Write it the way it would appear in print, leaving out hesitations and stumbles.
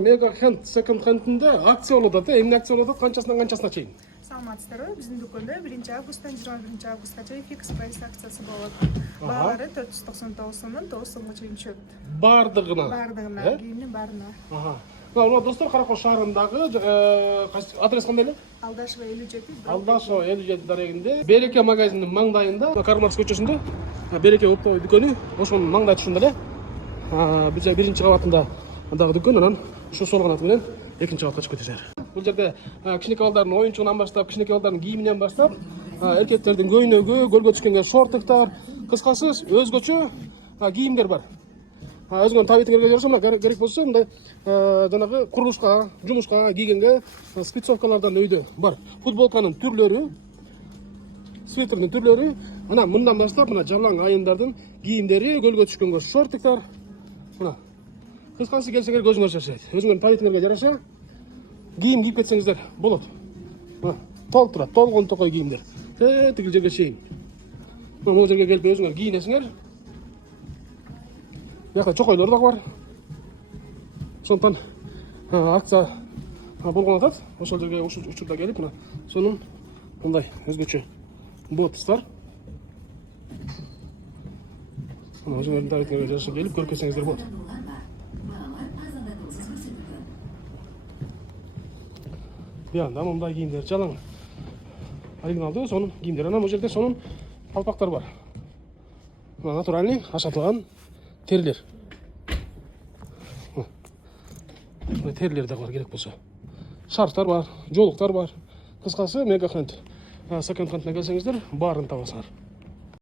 Mega Hand Second Hand'inde aksiya oladi da, emne aksiya oladi, qanchasынан qanchasына чейин. Саламатсыздарбы? Биздин дүкөндө 1-августтан 21-августка чейин фикс прайс акциясы болот. Баары 499 сомдон 9 сомго чейин түшөт. Бардыгына. Бардыгына, кийимдин баарына. Мына достор, Каракош шаарындагы адрес кандай эле? Алдашева 57. Алдашева 57 дарегинде, Береке магазининин маңдайында, Карл Маркс көчөсүндө, Береке оптовый дүкөнү, ошонун маңдай түшүндө эле. Биз 1-чи кабатында дагы дүкөн, анан ушу сол канаты менен 2-чи кабатка чыгып кетесиңер. Бул жерде кичинекей балдардын оюнчугунан баштап, кичинекей балдардын кийиминен баштап, эркектердин көйнөгү, көлгө түшкөнгө шортуктар, кыскасы өзгөчө кийимдер бар. Өзүңөрдүн табитиңерге жараша мына керек болсо мындай жанагы курулушка, жумушка кийгенге спецовкалардан өйдө бар. Футболканын түрлөрү, свитердин түрлөрү, анан мындан баштап мына жалаң айымдардын кийимдери, көлгө түшкөнгө шортуктар. Мына кыскасы келсеңер көзүңөр шаршайт. Өзүңөрдүн табитиңерге жараша кийим кийип кетсеңиздер болот. Мына толук турат, толгон токой кийимдер. Тигил жерге чейин. Мына бул жерге келип өзүңөр кийинесиңер. Бияқта чокойлор дагы бар. Ошондон акция болгон атат. Ошол жерге учурда келип, мына сонун мындай өзгөчө ботстар. Мына өзүңөрдүн табитиңерге жараша келип көрүп кетсеңиздер болот. Бияқта мындай кийимдер жалаң оригиналдуу сонун кийимдер. Анан бул жерде сонун калпактар бар. Мына натуральный ашатылган терилер. Терилер дагы бар керек болсо. Шарфтар бар, жолуктар бар. Кыскасы Мега Hand Second Hand'ына келсеңиздер, баарын табасыңар.